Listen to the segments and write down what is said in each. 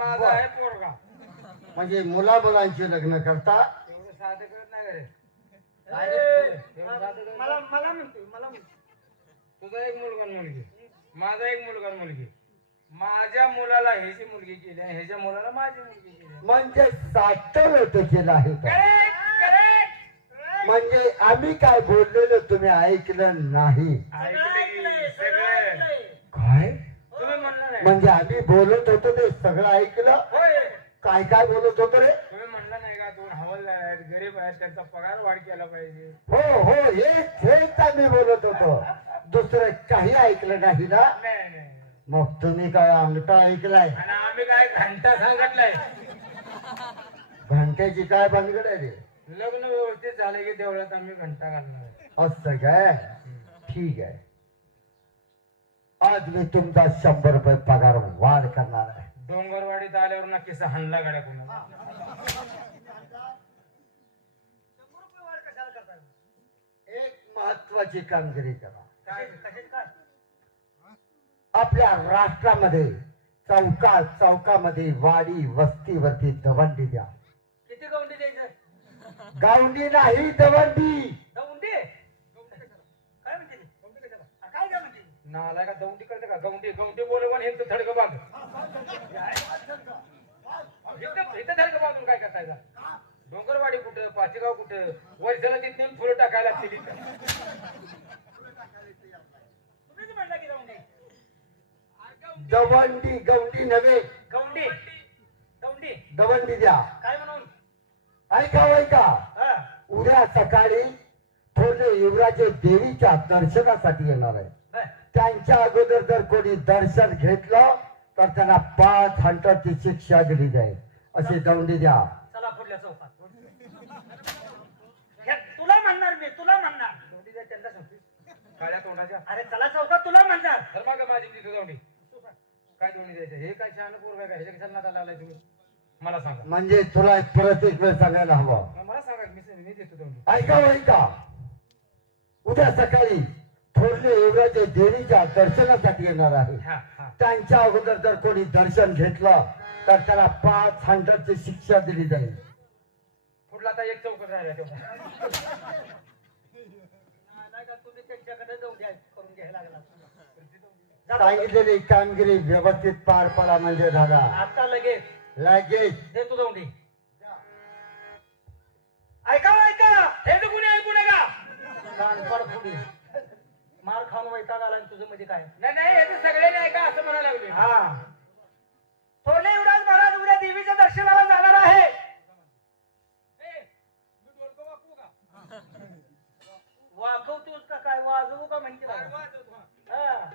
माझा. आहे पोरगा. म्हणजे मुला मुलांची लग्न करता? एवढं साधं करत नाही रे मला मला म्हणतोय मला म्हणतोय. तुझा एक मुलगा आणि मुलगी. माझा एक मुलगा आणि मुलगी. माझ्या मुलाला ह्याची मुलगी केली आणि ह्याच्या मुलाला माझी मुलगी केली. म्हणजे साठवलं होतं केलं आहे का? करेक्ट करेक्ट म्हणजे आम्ही काय बोललेलो तुम्ही ऐकलं नाही. ऐकलंय सगळं ऐकलंय काय तुम्ही म्हणलं नाही म्हणजे आम्ही बोलत होतो ते सगळं ऐकलं. काय काय बोलत होतो रे? तुम्ही म्हणलं नाही का दोन हवालदार आहेत गरीब आहेत त्यांचा पगार वाढ केला पाहिजे. हो हो हेच हेच आम्ही बोलत होतो. दुसरं काही ऐकलं नाही ना? नाही नाही. मग तुम्ही काय अंगठा ऐकलाय? आणि आम्ही काय घंटा सांगितलाय? घंट्याची काय भानगड आहे रे? लग्न व्यवस्थित झालं की देवळात आम्ही घंटा घालणार. आहे. असं काय? ठीक आहे. आज मी तुमचा शंभर रुपये पगार वाढ करणार आहे. डोंगरवाडीत आल्यावर ना किस्सा हाणला गाड्या कोणा एक महत्वाची कामगिरी करा. आपल्या राष्ट्रामध्ये चौका चौकामध्ये वाडी वस्तीवरती दवंडी द्या. किती गवंडी द्यायचं? गावंडी नाही दवंडी. गवंडी काय म्हणते ती? गवंडी कशाला? आ, काय काय म्हणते ती? नाला का? गवंडी कळते का? गवंडी गवंडी बोलवून ह्यांचं थडकं बाग इथं इथं थडकं बांधून काय करतायचा डोंगरवाडी कुठं पाचेगाव कुठं? वर्षाला तिथे फुलं टाकायला लागतील दवंडी गवंडी नव्हे. गवंडी. गवंडी दवंडी द्या. काय म्हणून? ऐका ऐका. हा. उद्या सकाळी थोरले युवराजे देवीच्या दर्शनासाठी येणार आहे. त्यांच्या अगोदर जर कोणी दर्शन घेतलं तर त्यांना पाच हंटरची शिक्षा दिली जाईल. अशी दवंडी द्या. चला पुढल्या चौकात. हे तुला म्हणणार मी तुला म्हणणार. गवंडी द्या त्यांना सांगतो. काळ्या तोंडाच्या. अरे चला चौकात तुला म्हणणार. तर मग माझी तिथं गवंडी काय दोन्ही द्यायचं? हे काय शहाणं पोरग काय ह्याच्या कशाला नादाला आलाय तुम्ही? मला सांगा. म्हणजे तुला परत एक वेळ सांगायला हवं. मला सांगा मी मी देतो दोन्ही ऐका ऐका. उद्या सकाळी थोरले युवराजे देवीच्या दर्शनासाठी येणार आहे. हा हा. त्यांच्या अगोदर जर कोणी दर्शन घेतलं तर त्याला पाच हंड्रेडची शिक्षा दिली जाईल. पुढला आता एक चौकट राहिला सांगितलेली कामगिरी व्यवस्थित पार पडा म्हणजे झाला. आता लगेच. लगेच. दे तू जाऊन दे. ऐका हो, ऐका. हे तर कुणी ऐकू नका. कानपड फुडी मार खाऊन वैताग आला आणि तुझं म्हणजे काय? नाही नाही हे तर सगळ्यांनी ऐका असं म्हणायला लागले. हा. थोरले युवराज महाराज उद्या देवीच्या दर्शनाला जाणार आहे. वाकवतोस का काय? वाजवू का म्हणते? हा.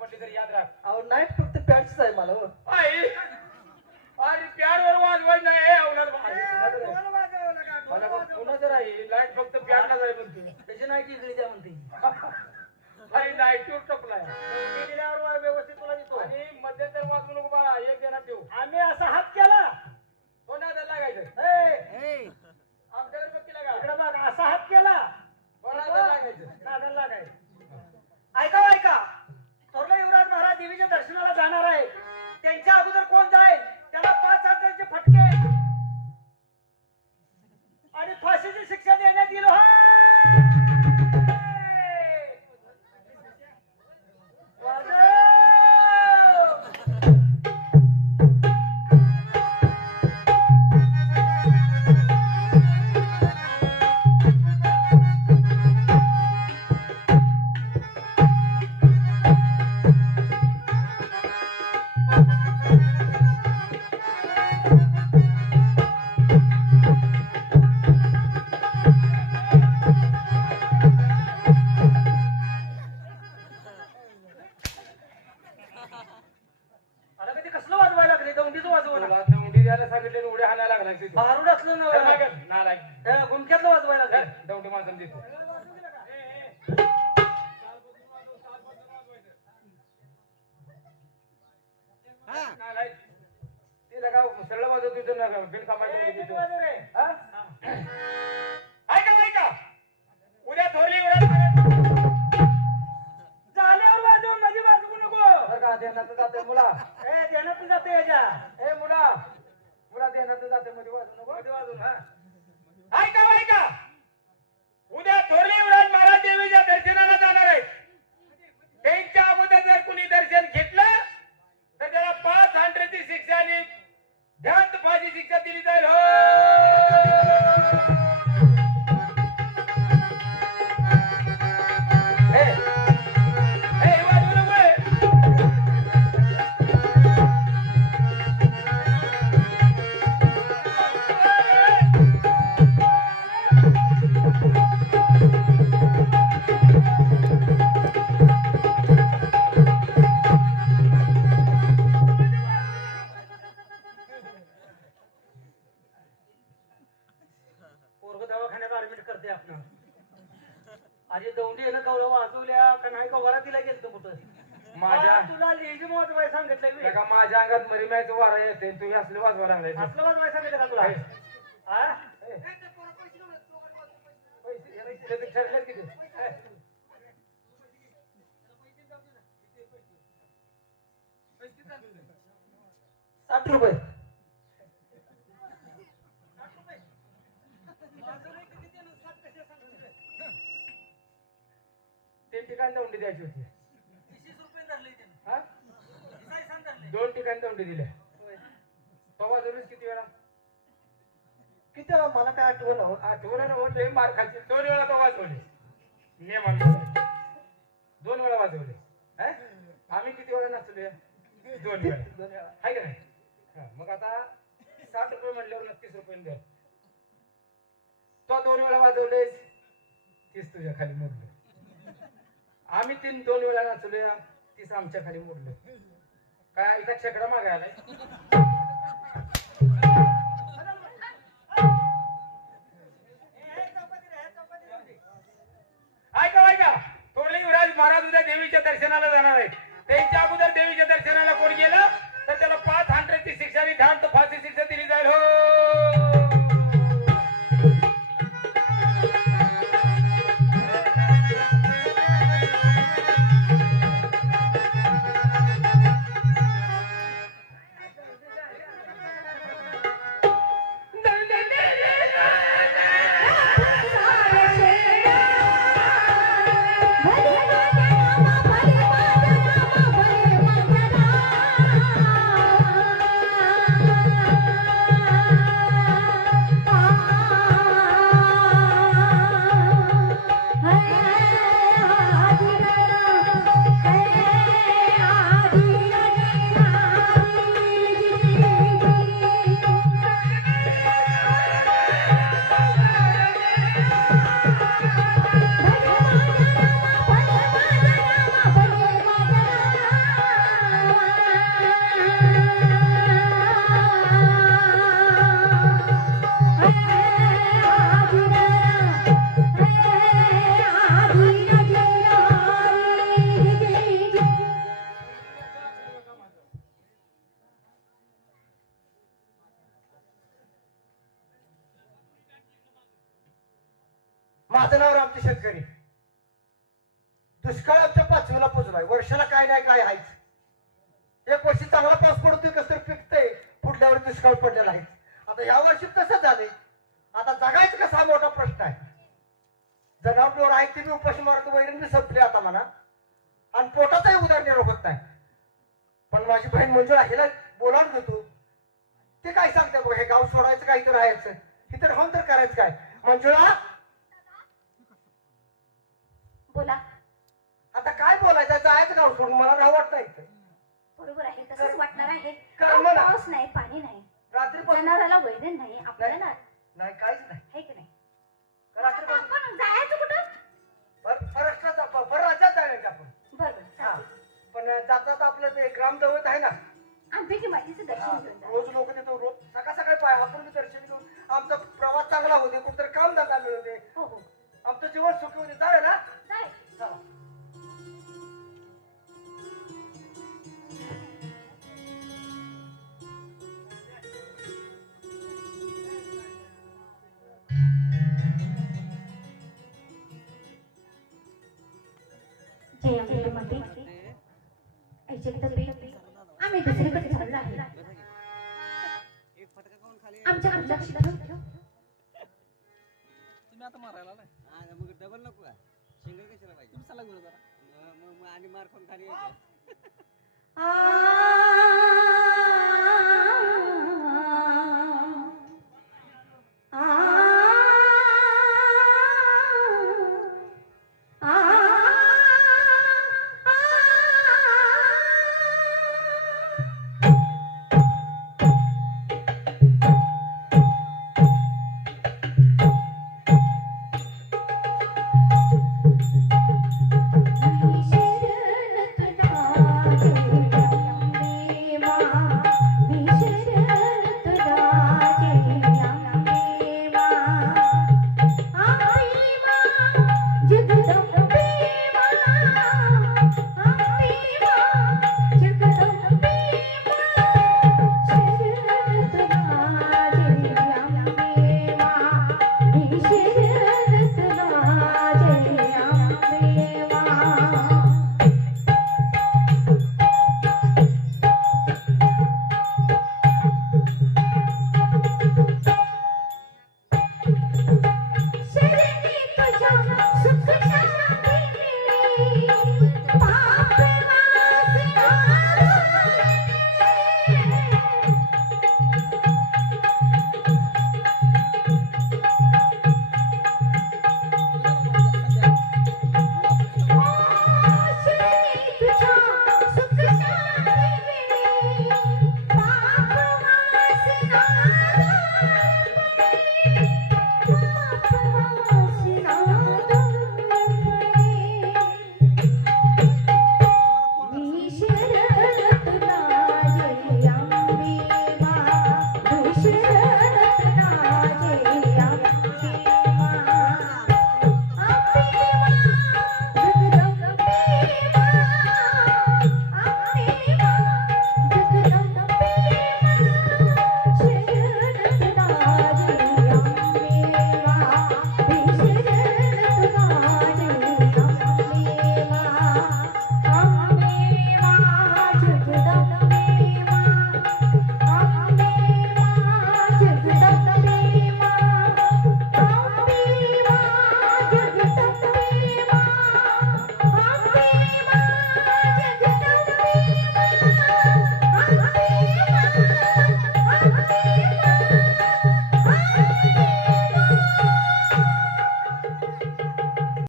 पडली तर याद राख. अहो नाईट फक्त पॅन्टच आहे मला हो. आई अरे प्यारवर वाजवायचं नाही हे. कोणाचं राहील लाइट फक्त प्यारला जाय म्हणते. त्याची नाही की इकडे द्या म्हणते. अरे लाईटीवर टपलाय ते दिल्यावर व्यवस्थित तुला देतो. आणि मध्यंतर वाजवू नको बाळा एक देणार ठेवू आम्ही असा हात केला. तो नादा लागायचं? ए, आमच्याकडे बघ केला का असा हात केला. नादा लागायचं? नादाला लागायचं. लागला तू. भारूड असलं चल ना मागं, नालायक. त्या गुंक्यातलं वाजवायला लागलं. दौंडी माझं देतो. तिला का सरळ वाजवत होतो ना का, बिनकामाचं देतो. हा? ऐका ऐका उद्या थोरली उड्या जाते मुला ए जाते याच्या ए मुला मुला ध्यानात जाते मध्ये वाजू नको? मध्ये वाजू ना ऐका ऐका. उद्या थोरली उडान महाराज देवीच्या दर्शनाला जाणार आहे त्यांच्या अगोदर जर कुणी दर्शन घेतलं तर त्याला पाच हंड्रेडची शिक्षा आणि ध्यान शिक्षा दिली जाईल. हो! ऍडमिट करते आपण आधी दौंडी येणं कवळं वाजवल्या का नाही का वरातीला गेलतो कुठं? माझ्या तुला लेझिम वाजवाय सांगितलंय मी. का माझ्या अंगात मरीमायचं वारा येते तुम्ही असले वाजवा लागले असलं वाजवाय सांगितलं का तुला? हा? पैसे ठरले किती साठ रुपये. तीन ठिकाणी दौंडी द्यायची होती. हा? दोन ठिकाणी दौंडी दिल्या तो वाजवलीस किती वेळा? किती वेळा? मला काय आठवण आठवण होते मार खायचे. दोन वेळा तो वाजवले. नियमानुसार दोन वेळा वाजवले. हा? आम्ही किती वेळा नाचलो या? दोन वेळा. दोन वेळा. आहे का नाही? हा, मग आता साठ रुपये म्हणल्यावर नक्कीच रुपये द्या तो दोन वेळा वाजवलेस तीस तुझ्या खाली मोडलं आम्ही तीन दोन वेळा नाचलो तीच आमच्या खाली मोडलं. काय इथं शेकडा मागायला ऐका ऐका. थोरले युवराज महाराज उद्या देवीच्या दर्शनाला जाणार आहेत. त्यांच्या अगोदर माझं नाव रामजी शेतकरी. दुष्काळ आमच्या पाचवीला पोचलाय वर्षाला काय नाही काय आहेच. एक वर्षी चांगला पाऊस पडतोय कसं तरी पिकतंय. पुढल्या दुष्काळ पडलेला आहे. आता या वर्षी तसं झाले आता जगायचं कसा मोठा प्रश्न आहे. जनावर आहेत ते बी उपाशी मार्ग वैरण संपले आता म्हणा. आणि पोटाचाही उदरनिर्वाह होत नाही. पण माझी बहीण मंजुळा हिला बोलावून घेतो ते. काय सांगते बघ हे गाव सोडायचं काय इथं राहायचं. इतर राहून तर करायचं काय? मंजुळा बोला. आता काय बोलायचं? जायचं गाव सोडून. मला राहू वाटत नाही बरोबर आहे. तसंच वाटणार आहे. पाऊस नाही पाणी नाही. रात्रीपासून जनावराला वैरण नाही. आपल्याला ना नाही काहीच नाही. आहे की नाही? रात्रीपासून आपण जायचं कुठं? पर- परराष्ट्राचा प- परराज्यात जायचं आपण. बरं हा. चालतंय. पण जातात आपलं ते ग्रामदैवत आहे ना. अंबिके मातेचं दर्शन घेऊन जा. रोज लोक तिथं रोज contaría.